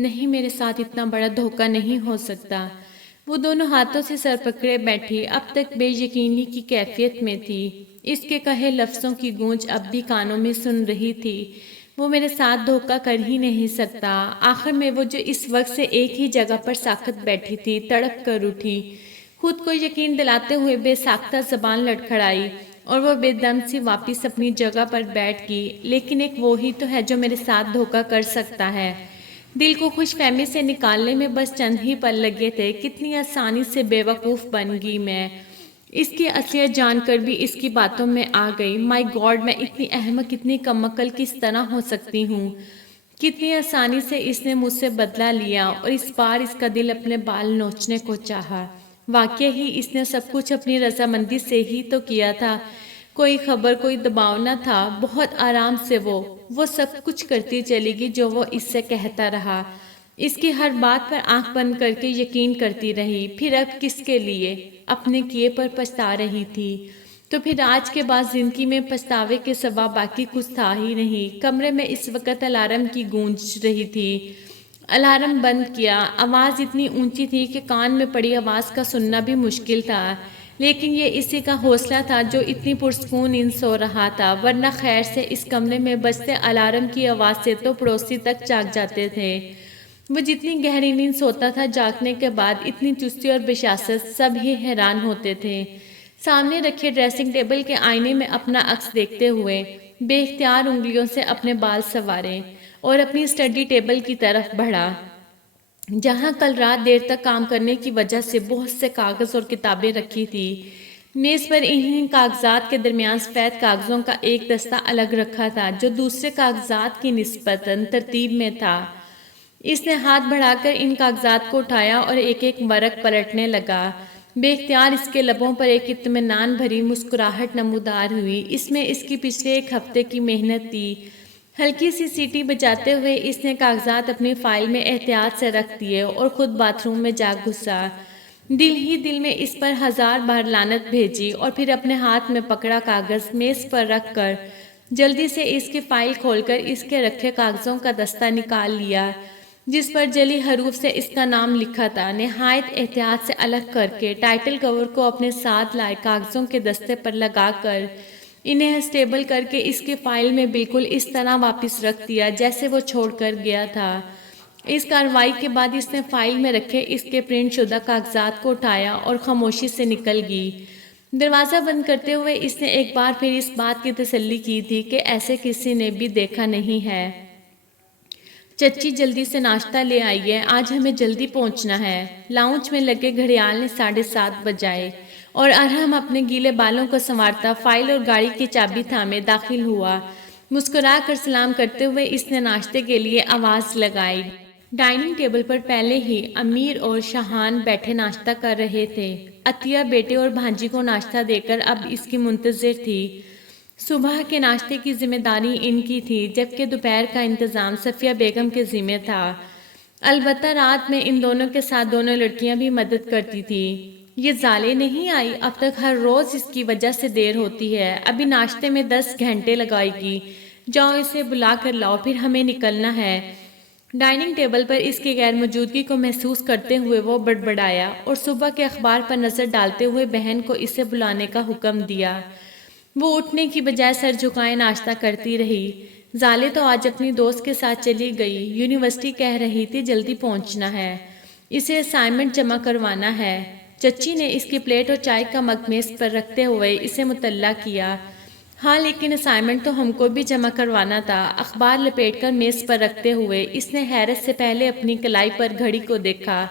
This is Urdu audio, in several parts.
نہیں، میرے ساتھ اتنا بڑا دھوکہ نہیں ہو سکتا۔ وہ دونوں ہاتھوں سے سر پکڑے بیٹھی اب تک بے یقینی کی کیفیت میں تھی۔ اس کے کہے لفظوں کی گونج اب بھی کانوں میں سن رہی تھی۔ وہ میرے ساتھ دھوکہ کر ہی نہیں سکتا۔ آخر میں وہ جو اس وقت سے ایک ہی جگہ پر ساکت بیٹھی تھی تڑپ کر اٹھی، خود کو یقین دلاتے ہوئے بے ساختہ زبان لڑکھڑائی اور وہ بے دم سی واپس اپنی جگہ پر بیٹھ گئی۔ لیکن ایک وہی تو ہے جو میرے ساتھ دھوکہ کر سکتا ہے۔ دل کو خوش فہمی سے نکالنے میں بس چند ہی پل لگے تھے، کتنی آسانی سے بے وقوف بن گئی میں۔ اس کی اصلیت جان کر بھی اس کی باتوں میں آ گئی۔ مائی گاڈ، میں اتنی احمق، اتنی کم عقل کس طرح ہو سکتی ہوں؟ کتنی آسانی سے اس نے مجھ سے بدلہ لیا اور اس بار اس کا دل اپنے بال نوچنے کو چاہا۔ واقعی ہی اس نے سب کچھ اپنی رضامندی سے ہی تو کیا تھا، کوئی خبر، کوئی دباؤ نہ تھا۔ بہت آرام سے وہ سب کچھ کرتی چلی گئی جو وہ اس سے کہتا رہا، اس کی ہر بات پر آنکھ بند کر کے یقین کرتی رہی۔ پھر اب کس کے لیے؟ اپنے کیے پر پچھتا رہی تھی۔ تو پھر آج کے بعد زندگی میں پچھتاوے کے سوا باقی کچھ تھا ہی نہیں۔ کمرے میں اس وقت الارم کی گونج رہی تھی۔ الارم بند کیا۔ آواز اتنی اونچی تھی کہ کان میں پڑی آواز کا سننا بھی مشکل تھا، لیکن یہ اسی کا حوصلہ تھا جو اتنی پرسکون نیند سو رہا تھا، ورنہ خیر سے اس کمرے میں بجتے الارم کی آواز سے تو پڑوسی تک جاگ جاتے تھے۔ وہ جتنی گہری نیند سوتا تھا، جاگنے کے بعد اتنی چستی اور بشاست، سب ہی حیران ہوتے تھے۔ سامنے رکھے ڈریسنگ ٹیبل کے آئینے میں اپنا عکس دیکھتے ہوئے بے اختیار انگلیوں سے اپنے بال سنوارے اور اپنی اسٹڈی ٹیبل کی طرف بڑھا، جہاں کل رات دیر تک کام کرنے کی وجہ سے بہت سے کاغذ اور کتابیں رکھی تھی۔ میز پر انہی کاغذات کے درمیان سفید کاغذوں کا ایک دستہ الگ رکھا تھا جو دوسرے کاغذات کی نسبتاً ترتیب میں تھا۔ اس نے ہاتھ بڑھا کر ان کاغذات کو اٹھایا اور ایک ایک ورق پلٹنے لگا۔ بے اختیار اس کے لبوں پر ایک اطمینان بھری مسکراہٹ نمودار ہوئی۔ اس میں اس کی پچھلے ایک ہفتے کی محنت تھی۔ ہلکی سی سیٹی بجاتے ہوئے اس نے کاغذات اپنی فائل میں احتیاط سے رکھ دیے اور خود باتھ روم میں جا گھسا۔ دل ہی دل میں اس پر ہزار بار لعنت بھیجی اور پھر اپنے ہاتھ میں پکڑا کاغذ میز پر رکھ کر جلدی سے اس کی فائل کھول کر اس کے رکھے کاغذوں کا دستہ نکال لیا جس پر جلی حروف سے اس کا نام لکھا تھا۔ نہایت احتیاط سے الگ کر کے ٹائٹل کور کو اپنے ساتھ لائے کاغذوں کے دستے پر لگا کر انہیں اسٹیبل کر کے اس کی فائل میں بالکل اس طرح واپس رکھ دیا جیسے وہ چھوڑ کر گیا تھا۔ اس کارروائی کے بعد اس نے فائل میں رکھے اس کے پرنٹ شدہ کاغذات کو اٹھایا اور خاموشی سے نکل گئی۔ دروازہ بند کرتے ہوئے اس نے ایک بار پھر اس بات کی تسلی کی تھی کہ ایسے کسی نے بھی دیکھا نہیں ہے۔ چچی جلدی سے ناشتہ لے آئیے، آج ہمیں جلدی پہنچنا ہے۔ لاؤنج میں لگے گھڑیال نے 7:30 بجائے اور ارحم اپنے گیلے بالوں کو سنوارتا فائل اور گاڑی کی چابی تھامے داخل ہوا۔ مسکرا کر سلام کرتے ہوئے اس نے ناشتے کے لیے آواز لگائی۔ ڈائننگ ٹیبل پر پہلے ہی امیر اور شاہان بیٹھے ناشتہ کر رہے تھے۔ عطیہ بیٹے اور بھانجی کو ناشتہ دے کر اب اس کی منتظر تھی۔ صبح کے ناشتے کی ذمہ داری ان کی تھی، جبکہ دوپہر کا انتظام صفیہ بیگم کے ذمہ تھا۔ البتہ رات میں ان دونوں کے ساتھ دونوں لڑکیاں بھی مدد کرتی تھیں۔ یہ زالے نہیں آئی؟ اب تک ہر روز اس کی وجہ سے دیر ہوتی ہے، ابھی ناشتے میں 10 گھنٹے لگائے گی۔ جاؤ اسے بلا کر لاؤ، پھر ہمیں نکلنا ہے۔ ڈائننگ ٹیبل پر اس کی غیر موجودگی کو محسوس کرتے ہوئے وہ بڑبڑایا اور صبح کے اخبار پر نظر ڈالتے ہوئے بہن کو اسے بلانے کا حکم دیا۔ وہ اٹھنے کی بجائے سر جھکائے ناشتہ کرتی رہی۔ زالے تو آج اپنی دوست کے ساتھ چلی گئی، یونیورسٹی کہہ رہی تھی جلدی پہنچنا ہے، اسے اسائنمنٹ جمع کروانا ہے۔ چچی نے اس کی پلیٹ اور چائے کا مگ میز پر رکھتے ہوئے اسے مطلع کیا۔ ہاں لیکن اسائنمنٹ تو ہم کو بھی جمع کروانا تھا۔ اخبار لپیٹ کر میز پر رکھتے ہوئے اس نے حیرت سے پہلے اپنی کلائی پر گھڑی کو دیکھا۔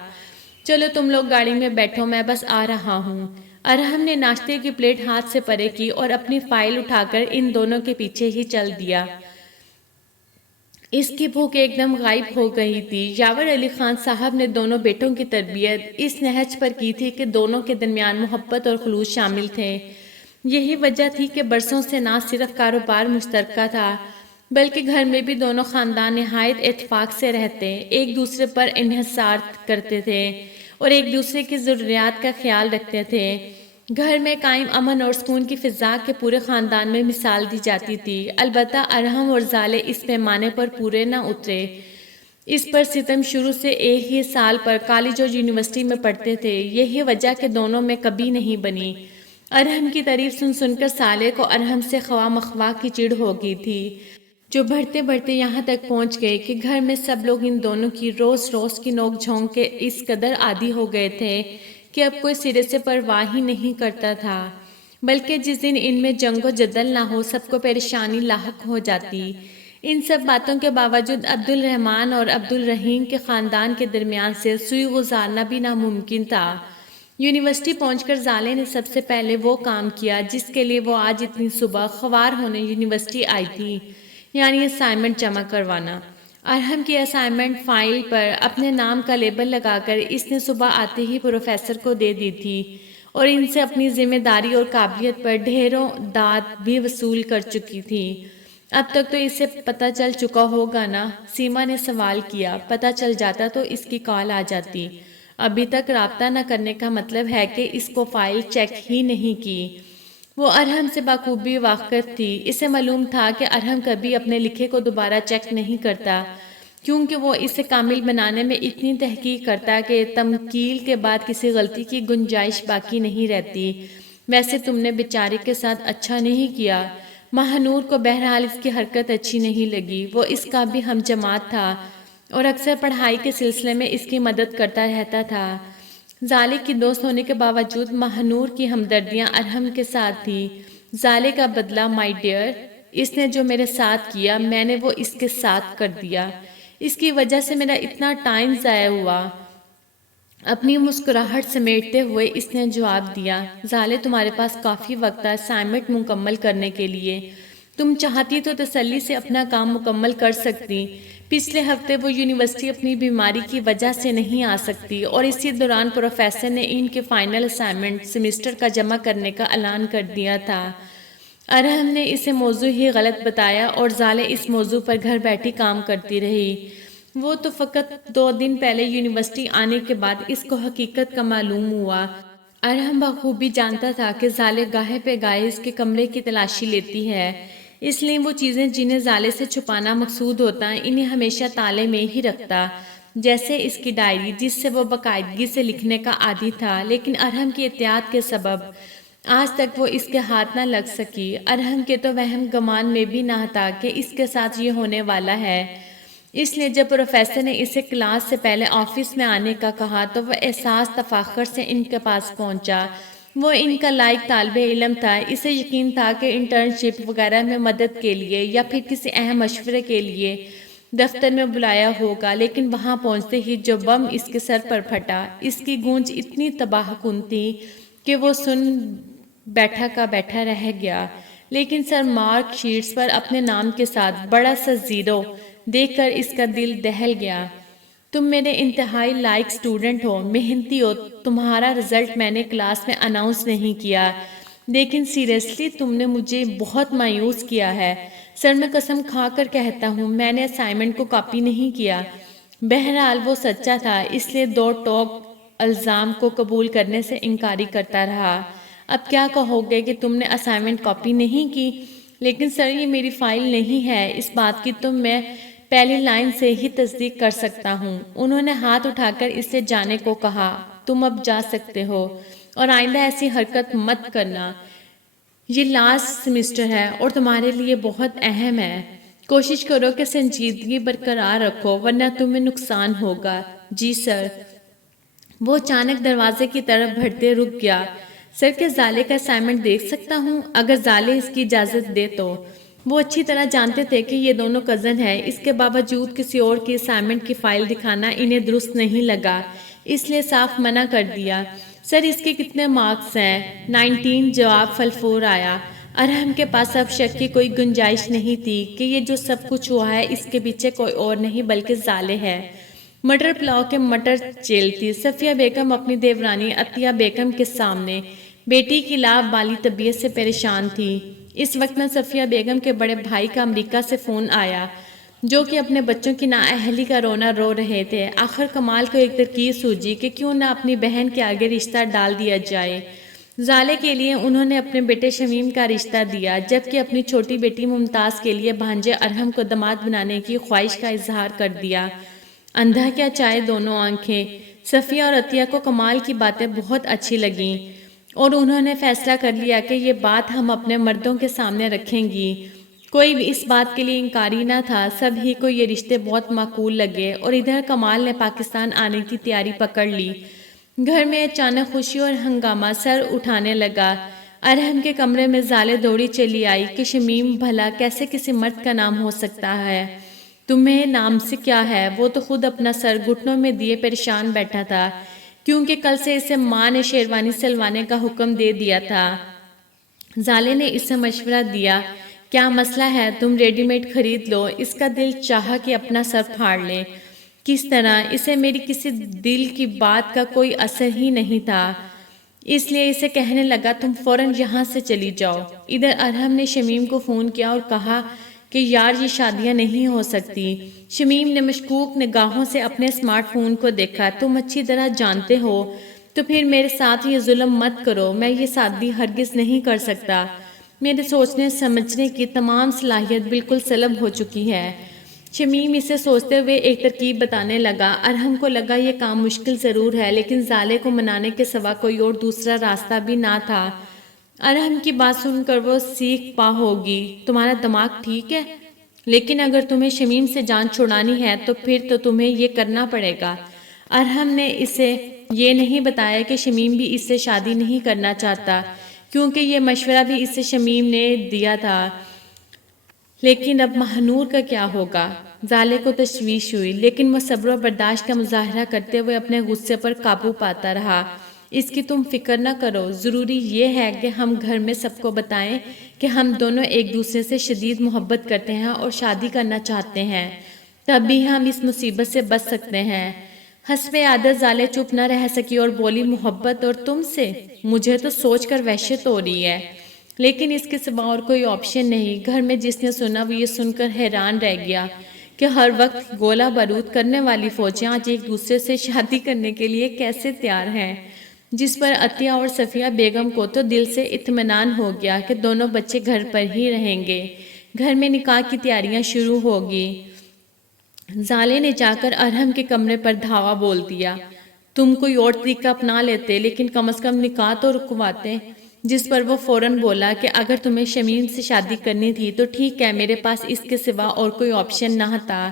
چلو تم لوگ گاڑی میں بیٹھو، میں بس آ رہا ہوں۔ ارحم نے ناشتے کی پلیٹ ہاتھ سے پرے کی اور اپنی فائل اٹھا کر ان دونوں کے پیچھے ہی چل دیا۔ اس کی بھوک ایک دم غائب ہو گئی تھی۔ یاور علی خان صاحب نے دونوں بیٹوں کی تربیت اس نہج پر کی تھی کہ دونوں کے درمیان محبت اور خلوص شامل تھے۔ یہی وجہ تھی کہ برسوں سے نہ صرف کاروبار مشترکہ تھا بلکہ گھر میں بھی دونوں خاندان نہایت اتفاق سے رہتے، ایک دوسرے پر انحصار کرتے تھے اور ایک دوسرے کی ضروریات کا خیال رکھتے تھے۔ گھر میں قائم امن اور سکون کی فضا کے پورے خاندان میں مثال دی جاتی تھی۔ البتہ ارحم اور زالے اس پیمانے پر پورے نہ اترے۔ اس پر ستم شروع سے ایک ہی سال پر کالج اور یونیورسٹی میں پڑھتے تھے، یہی وجہ کہ دونوں میں کبھی نہیں بنی۔ ارحم کی تعریف سن سن کر صالح کو ارحم سے خواہ مخواہ کی چڑ ہو گئی تھی، جو بڑھتے بڑھتے یہاں تک پہنچ گئے کہ گھر میں سب لوگ ان دونوں کی روز روز کی نوک جھونک کے اس قدر عادی ہو گئے تھے کہ اب کوئی سرے سے پرواہ ہی نہیں کرتا تھا، بلکہ جس دن ان میں جنگ و جدل نہ ہو سب کو پریشانی لاحق ہو جاتی۔ ان سب باتوں کے باوجود عبد الرحمن اور عبد الرحیم کے خاندان کے درمیان سے سوئی گزارنا بھی ناممکن تھا۔ یونیورسٹی پہنچ کر زالے نے سب سے پہلے وہ کام کیا جس کے لیے وہ آج اتنی صبح خوار ہونے یونیورسٹی آئی تھی، یعنی اسائنمنٹ جمع کروانا۔ ارحم کی اسائنمنٹ فائل پر اپنے نام کا لیبل لگا کر اس نے صبح آتے ہی پروفیسر کو دے دی تھی اور ان سے اپنی ذمہ داری اور قابلیت پر ڈھیروں داد بھی وصول کر چکی تھی۔ اب تک تو اسے پتہ چل چکا ہوگا نا؟ سیما نے سوال کیا۔ پتہ چل جاتا تو اس کی کال آ جاتی۔ ابھی تک رابطہ نہ کرنے کا مطلب ہے کہ اس کو فائل چیک ہی نہیں کی۔ وہ ارحم سے بخوبی واقف تھی، اسے معلوم تھا کہ ارحم کبھی اپنے لکھے کو دوبارہ چیک نہیں کرتا، کیونکہ وہ اسے کامل بنانے میں اتنی تحقیق کرتا کہ تمکیل کے بعد کسی غلطی کی گنجائش باقی نہیں رہتی۔ ویسے تم نے بیچارے کے ساتھ اچھا نہیں کیا۔ ماہنور کو بہرحال اس کی حرکت اچھی نہیں لگی، وہ اس کا بھی ہم جماعت تھا اور اکثر پڑھائی کے سلسلے میں اس کی مدد کرتا رہتا تھا۔ زالے کی دوست ہونے کے باوجود ماہنور کی ہمدردیاں ارحم کے ساتھ تھی۔ زالے کا بدلہ مائی ڈیئر، اس نے جو میرے ساتھ کیا میں نے وہ اس کے ساتھ کر دیا، اس کی وجہ سے میرا اتنا ٹائم ضائع ہوا۔ اپنی مسکراہٹ سمیٹتے ہوئے اس نے جواب دیا، زالے تمہارے پاس کافی وقت ہے اسائنمنٹ مکمل کرنے کے لیے، تم چاہتی تو تسلی سے اپنا کام مکمل کر سکتی۔ پچھلے ہفتے وہ یونیورسٹی اپنی بیماری کی وجہ سے نہیں آ سکتی اور اسی دوران پروفیسر نے ان کے فائنل اسائنمنٹ سیمسٹر کا جمع کرنے کا اعلان کر دیا تھا۔ ارحم نے اسے موضوع ہی غلط بتایا اور زالے اس موضوع پر گھر بیٹھی کام کرتی رہی۔ وہ تو فقط 2 دن پہلے یونیورسٹی آنے کے بعد اس کو حقیقت کا معلوم ہوا۔ ارحم بخوبی جانتا تھا کہ زالے گاہے پہ گاہے اس کے کمرے کی تلاشی لیتی ہے، اس لیے وہ چیزیں جنہیں زالے سے چھپانا مقصود ہوتا انہیں ہمیشہ تالے میں ہی رکھتا، جیسے اس کی ڈائری جس سے وہ باقاعدگی سے لکھنے کا عادی تھا، لیکن ارحم کی احتیاط کے سبب آج تک وہ اس کے ہاتھ نہ لگ سکی۔ ارحم کے تو وہم گمان میں بھی نہ تھا کہ اس کے ساتھ یہ ہونے والا ہے، اس لیے جب پروفیسر نے اسے کلاس سے پہلے آفس میں آنے کا کہا تو وہ احساس تفاخر سے ان کے پاس پہنچا۔ وہ ان کا لائق طالب علم تھا، اسے یقین تھا کہ انٹرنشپ وغیرہ میں مدد کے لیے یا پھر کسی اہم مشورے کے لیے دفتر میں بلایا ہوگا، لیکن وہاں پہنچتے ہی جو بم اس کے سر پر پھٹا، اس کی گونج اتنی تباہ کن تھی کہ وہ سن بیٹھا کا بیٹھا رہ گیا۔ لیکن سر مارک شیٹس پر اپنے نام کے ساتھ بڑا سا زیرو دیکھ کر اس کا دل دہل گیا۔ تم میرے انتہائی لائق سٹوڈنٹ ہو، محنتی ہو، تمہارا رزلٹ میں نے کلاس میں اناؤنس نہیں کیا، لیکن سیریسلی تم نے مجھے بہت مایوس کیا ہے۔ سر میں قسم کھا کر کہتا ہوں میں نے اسائنمنٹ کو کاپی نہیں کیا۔ بہرحال وہ سچا تھا، اس لیے 2 ٹوک الزام کو قبول کرنے سے انکاری کرتا رہا۔ اب کیا کہو گے کہ تم نے اسائنمنٹ کاپی نہیں کی؟ لیکن سر یہ میری فائل نہیں ہے، اس بات کی تو میں پہلی لائن سے ہی تصدیق کر سکتا ہوں۔ انہوں نے ہاتھ اٹھا کر اس سے جانے کو کہا۔ تم اب جا سکتے ہو اور آئندہ ایسی حرکت مت کرنا، یہ لاسٹ سیمسٹر ہے اور تمہارے لیے بہت اہم ہے۔ کوشش کرو کہ سنجیدگی برقرار رکھو ورنہ تمہیں نقصان ہوگا۔ جی سر۔ وہ اچانک دروازے کی طرف بڑھتے رک گیا۔ سر کیا زالے کا اسائنمنٹ دیکھ سکتا ہوں؟ اگر زالے اس کی اجازت دے تو۔ وہ اچھی طرح جانتے تھے کہ یہ دونوں کزن ہیں، اس کے باوجود کسی اور کی اسائنمنٹ کی فائل دکھانا انہیں درست نہیں لگا، اس لیے صاف منع کر دیا۔ سر اس کے کتنے مارکس ہیں؟ 19 جواب فلفور آیا۔ ارحم کے پاس اب شک کی کوئی گنجائش نہیں تھی کہ یہ جو سب کچھ ہوا ہے اس کے پیچھے کوئی اور نہیں بلکہ زالے ہے۔ مٹر پلاؤ کے مٹر چیلتی صفیہ بیگم اپنی دیورانی عطیہ بیگم کے سامنے بیٹی کی لا بالی طبیعت سے پریشان تھی۔ اس وقت میں صفیہ بیگم کے بڑے بھائی کا امریکہ سے فون آیا، جو کہ اپنے بچوں کی نااہلی کا رونا رو رہے تھے۔ آخر کمال کو ایک ترکیب سوجی کہ کیوں نہ اپنی بہن کے آگے رشتہ ڈال دیا جائے۔ زالے کے لیے انہوں نے اپنے بیٹے شمیم کا رشتہ دیا، جبکہ اپنی چھوٹی بیٹی ممتاز کے لیے بھانجے ارحم کو داماد بنانے کی خواہش کا اظہار کر دیا۔ اندھا کیا چائے دونوں آنکھیں۔ صفیہ اور عطیہ کو کمال کی باتیں بہت اچھی لگیں اور انہوں نے فیصلہ کر لیا کہ یہ بات ہم اپنے مردوں کے سامنے رکھیں گی۔ کوئی بھی اس بات کے لیے انکاری نہ تھا، سب ہی کو یہ رشتے بہت معقول لگے اور ادھر کمال نے پاکستان آنے کی تیاری پکڑ لی۔ گھر میں اچانک خوشی اور ہنگامہ سر اٹھانے لگا۔ ارحم کے کمرے میں زالے دوڑی چلی آئی کہ شمیم بھلا کیسے کسی مرد کا نام ہو سکتا ہے؟ تمہیں نام سے کیا ہے؟ وہ تو خود اپنا سر گھٹنوں میں دیے پریشان بیٹھا تھا، کیونکہ کل سے اسے ماں نے شیروانی سلوانے کا حکم دے دیا تھا۔ زالے نے اسے مشورہ دیا، کیا مسئلہ ہے، تم ریڈی میڈ خرید لو۔ اس کا دل چاہا کہ اپنا سر پھاڑ لے۔ کس طرح؟ اسے میری کسی دل کی بات کا کوئی اثر ہی نہیں تھا، اس لیے اسے کہنے لگا تم فوراً یہاں سے چلی جاؤ۔ ادھر ارحم نے شمیم کو فون کیا اور کہا کہ یار یہ شادیاں نہیں ہو سکتی۔ شمیم نے مشکوک نگاہوں سے اپنے اسمارٹ فون کو دیکھا۔ تم اچھی طرح جانتے ہو تو پھر میرے ساتھ یہ ظلم مت کرو، میں یہ شادی ہرگز نہیں کر سکتا۔ میرے سوچنے سمجھنے کی تمام صلاحیت بالکل سلب ہو چکی ہے۔ شمیم اسے سوچتے ہوئے ایک ترکیب بتانے لگا۔ ارحم کو لگا یہ کام مشکل ضرور ہے، لیکن زالے کو منانے کے سوا کوئی اور دوسرا راستہ بھی نہ تھا۔ ارحم کی بات سن کر وہ سیکھ پا ہوگی، تمہارا دماغ ٹھیک ہے، لیکن اگر تمہیں شمیم سے جان چھڑانی ہے تو پھر تو تمہیں یہ کرنا پڑے گا۔ ارحم نے اسے یہ نہیں بتایا کہ شمیم بھی اس سے شادی نہیں کرنا چاہتا، کیونکہ یہ مشورہ بھی اسے شمیم نے دیا تھا۔ لیکن اب مہنور کا کیا ہوگا؟ زالے کو تشویش ہوئی، لیکن وہ صبر و برداشت کا مظاہرہ کرتے ہوئے اپنے غصے پر قابو پاتا رہا۔ اس کی تم فکر نہ کرو، ضروری یہ ہے کہ ہم گھر میں سب کو بتائیں کہ ہم دونوں ایک دوسرے سے شدید محبت کرتے ہیں اور شادی کرنا چاہتے ہیں، تب بھی ہم اس مصیبت سے بچ سکتے ہیں۔ حسب عادت زالے چپ نہ رہ سکی اور بولی، محبت اور تم سے؟ مجھے تو سوچ کر وحشت ہو رہی ہے، لیکن اس کے سوا اور کوئی آپشن نہیں۔ گھر میں جس نے سنا وہ یہ سن کر حیران رہ گیا کہ ہر وقت گولہ بارود کرنے والی فوجیں آج ایک دوسرے سے شادی کرنے کے لیے کیسے تیار ہیں، جس پر عطیہ اور صفیہ بیگم کو تو دل سے اطمینان ہو گیا کہ دونوں بچے گھر پر ہی رہیں گے۔ گھر میں نکاح کی تیاریاں شروع ہوگی۔ زالے نے جا کر ارحم کے کمرے پر دھاوا بول دیا، تم کوئی اور طریقہ اپنا لیتے، لیکن کم از کم نکاح تو رکواتے۔ جس پر وہ فوراً بولا کہ اگر تمہیں شمیم سے شادی کرنی تھی تو ٹھیک ہے، میرے پاس اس کے سوا اور کوئی آپشن نہ تھا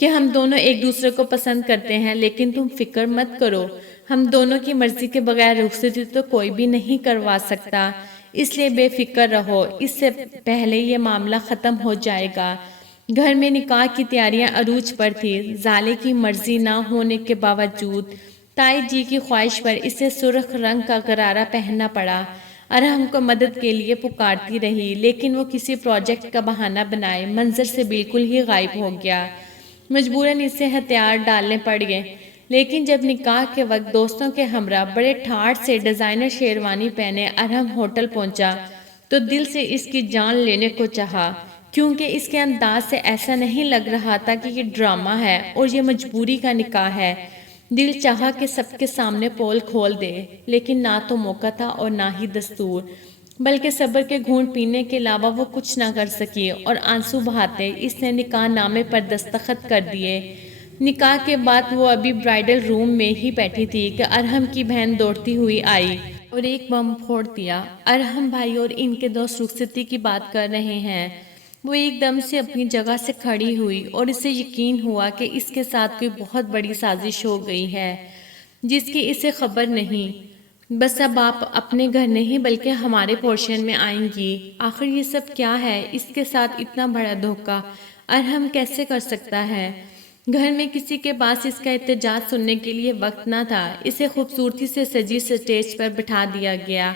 کہ ہم دونوں ایک دوسرے کو پسند کرتے ہیں، لیکن تم فکر مت کرو، ہم دونوں کی مرضی کے بغیر رخصتی تو کوئی بھی نہیں کروا سکتا، اس لیے بے فکر رہو، اس سے پہلے یہ معاملہ ختم ہو جائے گا۔ گھر میں نکاح کی تیاریاں عروج پر تھی۔ زالے کی مرضی نہ ہونے کے باوجود تائی جی کی خواہش پر اسے سرخ رنگ کا غرارہ پہننا پڑا۔ ارحم کو مدد کے لیے پکارتی رہی، لیکن وہ کسی پروجیکٹ کا بہانہ بنائے منظر سے بالکل ہی غائب ہو گیا۔ مجبوراً اسے ہتھیار ڈالنے پڑ گئے، لیکن جب نکاح کے وقت دوستوں کے ہمراہ بڑے ٹھاٹ سے ڈیزائنر شیروانی پہنے ارحم ہوٹل پہنچا تو دل سے اس کی جان لینے کو چاہا، کیونکہ اس کے انداز سے ایسا نہیں لگ رہا تھا کہ یہ ڈرامہ ہے اور یہ مجبوری کا نکاح ہے۔ دل چاہا کہ سب کے سامنے پول کھول دے، لیکن نہ تو موقع تھا اور نہ ہی دستور، بلکہ صبر کے گھونٹ پینے کے علاوہ وہ کچھ نہ کر سکی، اور آنسو بہاتے اس نے نکاح نامے پر دستخط کر دیے۔ نکاح کے بعد وہ ابھی برائڈل روم میں ہی بیٹھی تھی کہ ارحم کی بہن دوڑتی ہوئی آئی اور ایک بم پھوڑ دیا۔ ارحم بھائی اور ان کے دوست رخصتی کی بات کر رہے ہیں۔ وہ ایک دم سے اپنی جگہ سے کھڑی ہوئی اور اسے یقین ہوا کہ اس کے ساتھ کوئی بہت بڑی سازش ہو گئی ہے جس کی اسے خبر نہیں۔ بس اب آپ اپنے گھر نہیں بلکہ ہمارے پورشن میں آئیں گی۔ آخر یہ سب کیا ہے؟ اس کے ساتھ اتنا بڑا دھوکہ ارحم کیسے کر سکتا ہے؟ گھر میں کسی کے پاس اس کا احتجاج سننے کے لیے وقت نہ تھا۔ اسے خوبصورتی سے سجی سٹیج پر بٹھا دیا گیا۔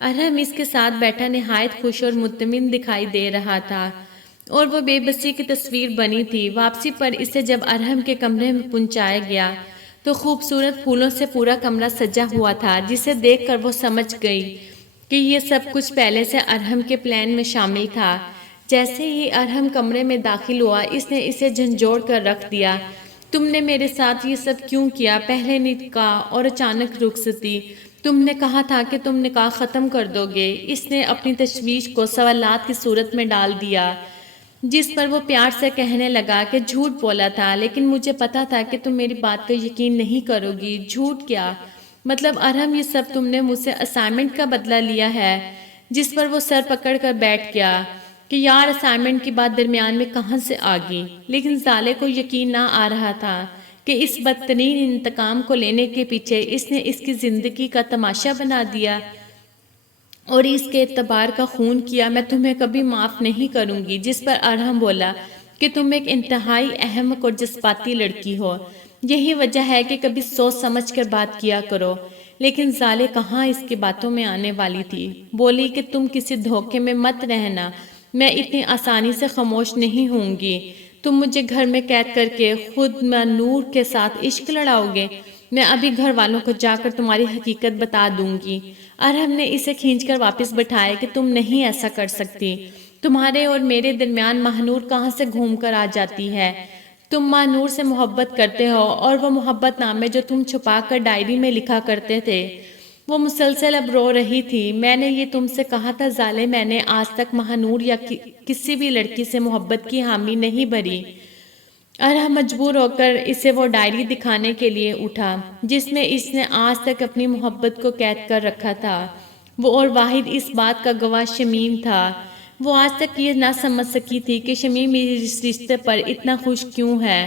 ارحم اس کے ساتھ بیٹھا نہایت خوش اور مطمئن دکھائی دے رہا تھا، اور وہ بے بسی کی تصویر بنی تھی۔ واپسی پر اسے جب ارحم کے کمرے میں پہنچایا گیا تو خوبصورت پھولوں سے پورا کمرہ سجا ہوا تھا، جسے دیکھ کر وہ سمجھ گئی کہ یہ سب کچھ پہلے سے ارحم کے پلان میں شامل تھا۔ جیسے ہی ارحم کمرے میں داخل ہوا اس نے اسے جھنجھوڑ کر رکھ دیا۔ تم نے میرے ساتھ یہ سب کیوں کیا؟ پہلے نکاح اور اچانک رخصتی، تم نے کہا تھا کہ تم نکاح ختم کر دو گے۔ اس نے اپنی تشویش کو سوالات کی صورت میں ڈال دیا۔ جس پر وہ پیار سے کہنے لگا کہ جھوٹ بولا تھا، لیکن مجھے پتا تھا کہ تم میری بات کا یقین نہیں کرو گی۔ جھوٹ کیا؟ مطلب ارحم، یہ سب تم نے مجھ سے اسائنمنٹ کا بدلہ لیا ہے؟ جس پر وہ سر پکڑ کر بیٹھ گیا کہ یار اسائنمنٹ کی بات درمیان میں کہاں سے آ گئی۔ لیکن زالے کو یقین نہ آ رہا تھا کہ اس بدترین انتقام کو لینے کے پیچھے اس نے اس کی زندگی کا تماشا بنا دیا اور اس کے اعتبار کا خون کیا۔ میں تمہیں کبھی معاف نہیں کروں گی۔ جس پر ارحم بولا کہ تم ایک انتہائی احمق اور جذباتی لڑکی ہو، یہی وجہ ہے کہ کبھی سوچ سمجھ کر بات کیا کرو۔ لیکن زالے کہاں اس کی باتوں میں آنے والی تھی۔ بولی کہ تم کسی دھوکے میں مت رہنا، میں اتنی آسانی سے خاموش نہیں ہوں گی۔ تم مجھے گھر میں قید کر کے خود نور کے ساتھ عشق لڑاؤ گے؟ میں ابھی گھر والوں کو جا کر تمہاری حقیقت بتا دوں گی۔ ارحم نے اسے کھینچ کر واپس بٹھایا کہ تم نہیں ایسا کر سکتی۔ تمہارے اور میرے درمیان ماہنور کہاں سے گھوم کر آ جاتی ہے؟ تم ماہنور سے محبت کرتے ہو، اور وہ محبت نامے جو تم چھپا کر ڈائری میں لکھا کرتے تھے۔ وہ مسلسل اب رو رہی تھی۔ میں نے یہ تم سے کہا تھا زالے، میں نے آج تک ماہنور یا کسی بھی لڑکی سے محبت کی حامی نہیں بھری۔ ارحم مجبور ہو کر اسے وہ ڈائری دکھانے کے لیے اٹھا جس میں اس نے آج تک اپنی محبت کو قید کر رکھا تھا۔ وہ اور واحد اس بات کا گواہ شمیم تھا۔ وہ آج تک یہ نہ سمجھ سکی تھی کہ شمیم اس رشتے پر اتنا خوش کیوں ہے،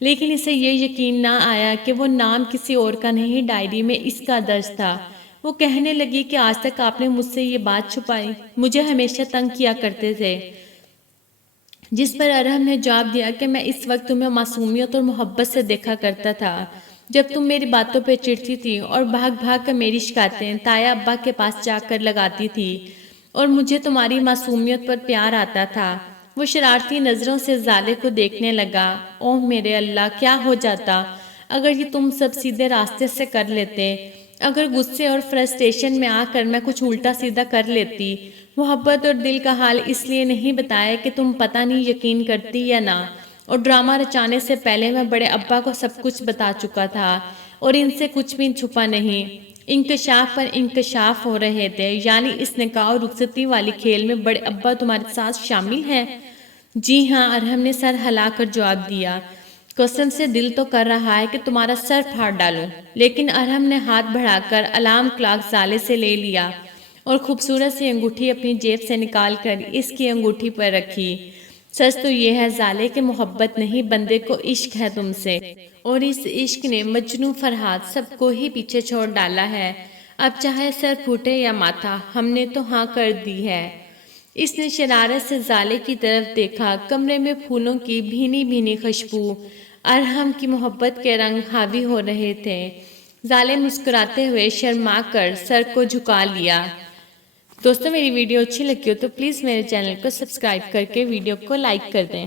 لیکن اسے یہ یقین نہ آیا کہ وہ نام کسی اور کا نہیں، ڈائری میں اس کا درج تھا۔ وہ کہنے لگی کہ آج تک آپ نے مجھ سے یہ بات چھپائی، مجھے ہمیشہ تنگ کیا کرتے تھے۔ جس پر ارحم نے جواب دیا کہ میں اس وقت تمہیں معصومیت اور محبت سے دیکھا کرتا تھا، جب تم میری باتوں پہ چڑھتی تھی اور بھاگ بھاگ کر میری شکایتیں تایا ابا کے پاس جا کر لگاتی تھی، اور مجھے تمہاری معصومیت پر پیار آتا تھا۔ وہ شرارتی نظروں سے زالے کو دیکھنے لگا۔ اوہ میرے اللہ، کیا ہو جاتا اگر یہ تم سب سیدھے راستے سے کر لیتے، اگر غصے اور فرسٹریشن میں آ کر میں کچھ الٹا سیدھا کر لیتی۔ محبت اور دل کا حال اس لیے نہیں بتایا کہ تم پتہ نہیں یقین کرتی یا نہ، اور ڈرامہ رچانے سے پہلے میں بڑے ابا کو سب کچھ بتا چکا تھا اور ان سے کچھ بھی چھپا نہیں۔ انکشاف پر انکشاف ہو رہے تھے، یعنی اس نکاح اور رخصتی والی کھیل میں بڑے ابا تمہارے ساتھ شامل ہیں؟ جی ہاں، ارحم نے سر ہلا کر جواب دیا۔ قسم سے دل تو کر رہا ہے کہ تمہارا سر پھاڑ ڈالوں، لیکن ارحم نے ہاتھ بڑھا کر الارم کلاک زالے سے لے لیا اور خوبصورت سی انگوٹھی اپنی جیب سے نکال کر اس کی انگوٹھی پر رکھی۔ سچ تو یہ ہے زالے کہ محبت نہیں، بندے کو عشق ہے تم سے، اور اس عشق نے مجنوں فرحات سب کو ہی پیچھے چھوڑ ڈالا ہے۔ اب چاہے سر پھوٹے یا ماتھا، ہم نے تو ہاں کر دی ہے۔ اس نے شرارت سے زالے کی طرف دیکھا۔ کمرے میں پھولوں کی بھینی بھینی خوشبو، ارحم کی محبت کے رنگ حاوی ہو رہے تھے۔ زالے مسکراتے ہوئے شرما کر سر کو جھکا لیا۔ دوستو، میری ویڈیو اچھی لگی ہو تو پلیز میرے چینل کو سبسکرائب کر کے ویڈیو کو لائک کر دیں۔